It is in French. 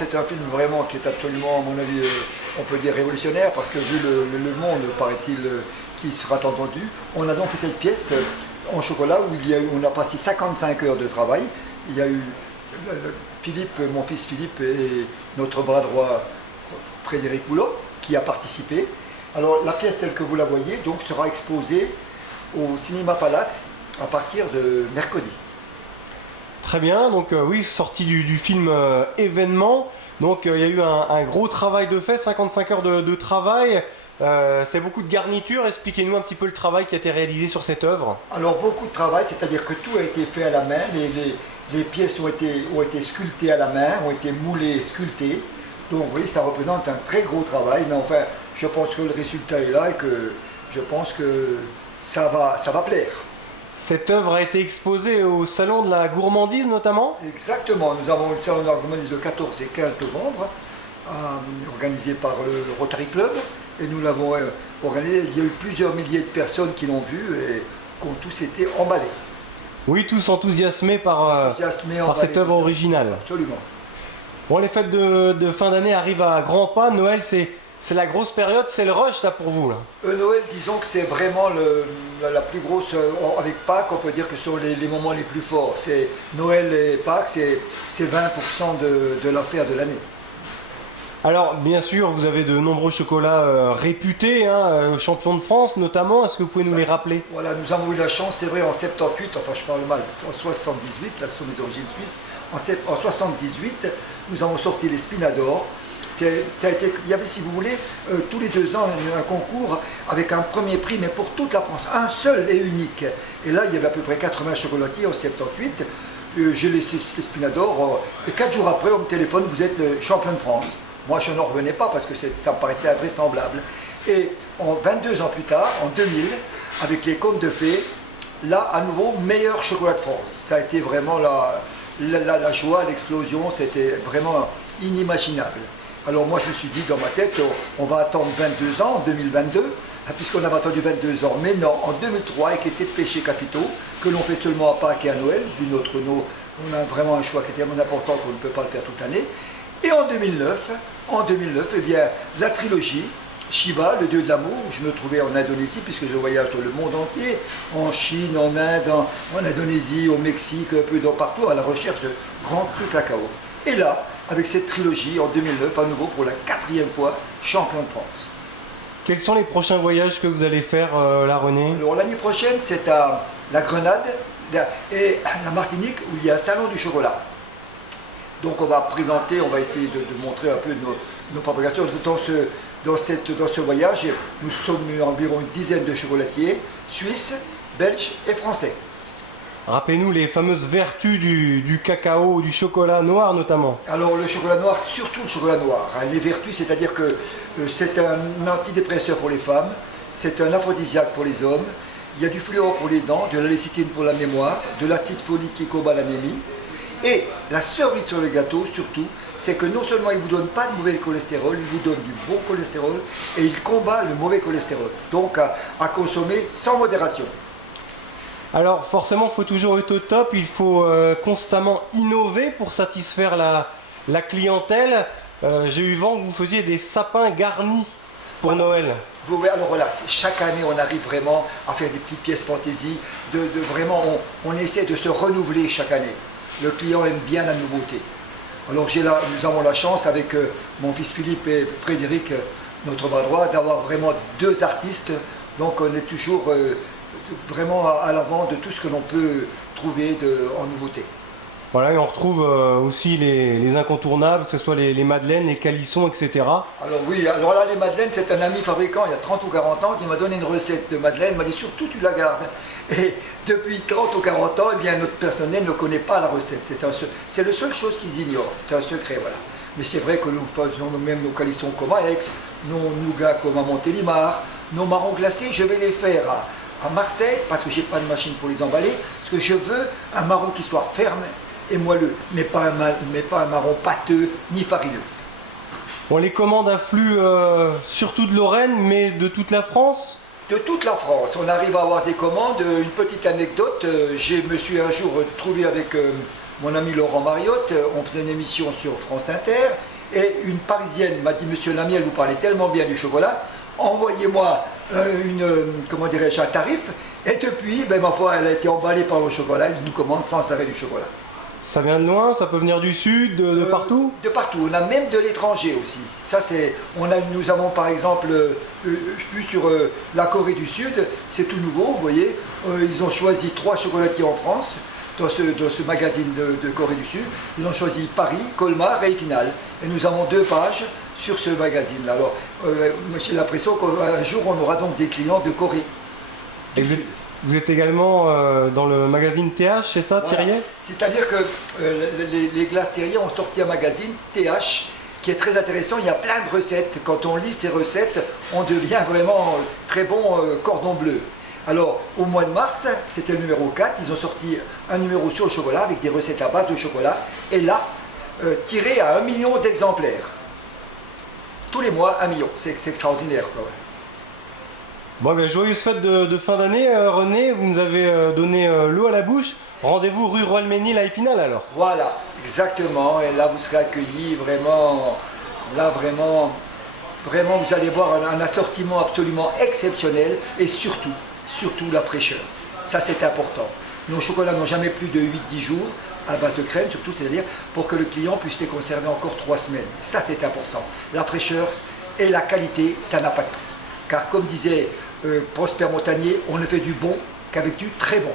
c'est un film vraiment qui est absolument, à mon avis, on peut dire révolutionnaire, parce que vu le monde, paraît-il, qui sera entendu, on a donc fait cette pièce en chocolat où on a passé 55 heures de travail. Il y a eu Philippe, mon fils Philippe, et notre bras droit Frédéric Boulot qui a participé. Alors la pièce telle que vous la voyez donc sera exposée au Cinéma Palace à partir de mercredi. Très bien, donc oui, sortie du film événement. Donc il y a eu un gros travail de fait, 55 heures de travail. C'est beaucoup de garnitures. Expliquez-nous un petit peu le travail qui a été réalisé sur cette œuvre. Alors beaucoup de travail, c'est-à-dire que tout a été fait à la main. Les pièces ont été sculptées à la main, ont été moulées, sculptées. Donc oui, ça représente un très gros travail, mais enfin, je pense que le résultat est là et que je pense que ça va plaire. Cette œuvre a été exposée au Salon de la Gourmandise notamment. Exactement, nous avons le Salon de la Gourmandise le 14 et 15 novembre, organisé par le Rotary Club, et nous l'avons organisé. Il y a eu plusieurs milliers de personnes qui l'ont vu et qui ont tous été emballés. Oui, tous enthousiasmés par cette œuvre originale. Absolument. Bon, les fêtes de fin d'année arrivent à grands pas. Noël, c'est la grosse période, c'est le rush là pour vous là. Noël, disons que c'est vraiment la plus grosse. Avec Pâques, on peut dire que ce sont les moments les plus forts. C'est Noël et Pâques, c'est 20% de l'affaire de l'année. Alors, bien sûr, vous avez de nombreux chocolats réputés, champions de France notamment. Est-ce que vous pouvez nous les rappeler? Voilà, nous avons eu la chance, c'est vrai, en 78, enfin je parle mal, en 78, là ce sont mes origines suisses. En 78, nous avons sorti les Spinador. Il y avait, si vous voulez, tous les 2 ans un concours avec un premier prix, mais pour toute la France, un seul et unique. Et là, il y avait à peu près 80 chocolatiers en 78. J'ai laissé les Spinador, et 4 jours après, on me téléphone, vous êtes le champion de France. Moi, je n'en revenais pas parce que ça me paraissait invraisemblable. Et 22 ans plus tard, en 2000, avec les Contes de Fées, là, à nouveau, meilleur chocolat de France. Ça a été vraiment la joie, l'explosion, c'était vraiment inimaginable. Alors moi, je me suis dit dans ma tête, on va attendre 22 ans, en 2022, puisqu'on avait attendu 22 ans. Mais non, en 2003, avec les 7 péchés capitaux, que l'on fait seulement à Pâques et à Noël, on a vraiment un choix qui est tellement important qu'on ne peut pas le faire toute l'année. Et en 2009, eh bien, la trilogie, Shiva, le dieu de l'amour, où je me trouvais en Indonésie, puisque je voyage dans le monde entier, en Chine, en Inde, en Indonésie, au Mexique, un peu partout, à la recherche de grands crus cacao. Et là, avec cette trilogie, en 2009, à nouveau, pour la 4e fois, champion de France. Quels sont les prochains voyages que vous allez faire, là, René? Alors, l'année prochaine, c'est à la Grenade et la Martinique, où il y a un salon du chocolat. Donc, on va essayer de montrer un peu nos fabrications. Dans ce voyage, nous sommes environ une dizaine de chocolatiers suisses, belges et français. Rappelez-nous les fameuses vertus du cacao, du chocolat noir notamment. Alors le chocolat noir, surtout le chocolat noir. Les vertus, c'est-à-dire que c'est un antidépresseur pour les femmes, c'est un aphrodisiaque pour les hommes, il y a du fluor pour les dents, de la lécithine pour la mémoire, de l'acide folique qui combat l'anémie. Et la cerise sur le gâteau, surtout, c'est que non seulement il ne vous donne pas de mauvais cholestérol, il vous donne du bon cholestérol et il combat le mauvais cholestérol. Donc à consommer sans modération. Alors forcément, il faut toujours être au top, il faut constamment innover pour satisfaire la clientèle. J'ai eu vent que vous faisiez des sapins garnis pour Noël. Alors voilà, chaque année on arrive vraiment à faire des petites pièces fantaisie, vraiment on essaie de se renouveler chaque année. Le client aime bien la nouveauté. Alors nous avons la chance avec mon fils Philippe et Frédéric, notre bras droit, d'avoir vraiment 2 artistes. Donc on est toujours vraiment à l'avant de tout ce que l'on peut trouver en nouveauté. Voilà, et on retrouve aussi les incontournables, que ce soit les madeleines, les calissons, etc. Alors oui, alors là les madeleines, c'est un ami fabricant il y a 30 ou 40 ans qui m'a donné une recette de madeleine, il m'a dit surtout tu la gardes. Et depuis 30 ou 40 ans, eh bien, notre personnel ne connaît pas la recette. C'est la seule chose qu'ils ignorent, c'est un secret, voilà. Mais c'est vrai que nous faisons nous-mêmes nos calissons comme à Aix, nos nougats comme à Montélimar, nos marrons glacés, je vais les faire à Marseille, parce que je n'ai pas de machine pour les emballer, parce que je veux un marron qui soit ferme et moelleux, mais pas un marron pâteux ni farineux. Bon, les commandes affluent surtout de Lorraine, mais de toute la France? De toute la France, on arrive à avoir des commandes. Une petite anecdote, je me suis un jour trouvé avec mon ami Laurent Mariotte, on faisait une émission sur France Inter, Et une Parisienne m'a dit, Monsieur Lamiel, vous parlez tellement bien du chocolat, envoyez-moi comment dirais-je, un tarif. Et depuis, ben, ma foi, elle a été emballée par le chocolat, elle nous commande sans arrêt du chocolat. Ça vient de loin, ça peut venir du sud, de partout? De partout, on a même de l'étranger aussi. Ça, c'est, nous avons par exemple vu sur la Corée du Sud, c'est tout nouveau, vous voyez, ils ont choisi 3 chocolatiers en France, dans ce magazine de Corée du Sud. Ils ont choisi Paris, Colmar et Épinal. Et nous avons 2 pages sur ce magazine-là. Alors, j'ai l'impression qu'un jour, on aura donc des clients de Corée du Sud. Vous êtes également dans le magazine TH, c'est ça, Voilà. Thirier? C'est-à-dire que les glaces Thirier ont sorti un magazine, TH, qui est très intéressant. Il y a plein de recettes. Quand on lit ces recettes, on devient vraiment très bon cordon bleu. Alors, au mois de mars, c'était le numéro 4, ils ont sorti un numéro sur le chocolat avec des recettes à base de chocolat. Et là, tiré à 1 million d'exemplaires. Tous les mois, 1 million. C'est extraordinaire, quoi. Bon, ben, joyeuse fête de fin d'année, René. Vous nous avez donné l'eau à la bouche. Rendez-vous rue Royal-Ménil à Épinal alors. Voilà, exactement. Et là, vous serez accueillis vraiment. Là, vraiment, vous allez voir un assortiment absolument exceptionnel. Et surtout la fraîcheur. Ça, c'est important. Nos chocolats n'ont jamais plus de 8-10 jours à la base de crème, surtout, c'est-à-dire pour que le client puisse les conserver encore 3 semaines. Ça, c'est important. La fraîcheur et la qualité, ça n'a pas de prix. Car comme disait Prosper Montagnier, on ne fait du bon qu'avec du très bon.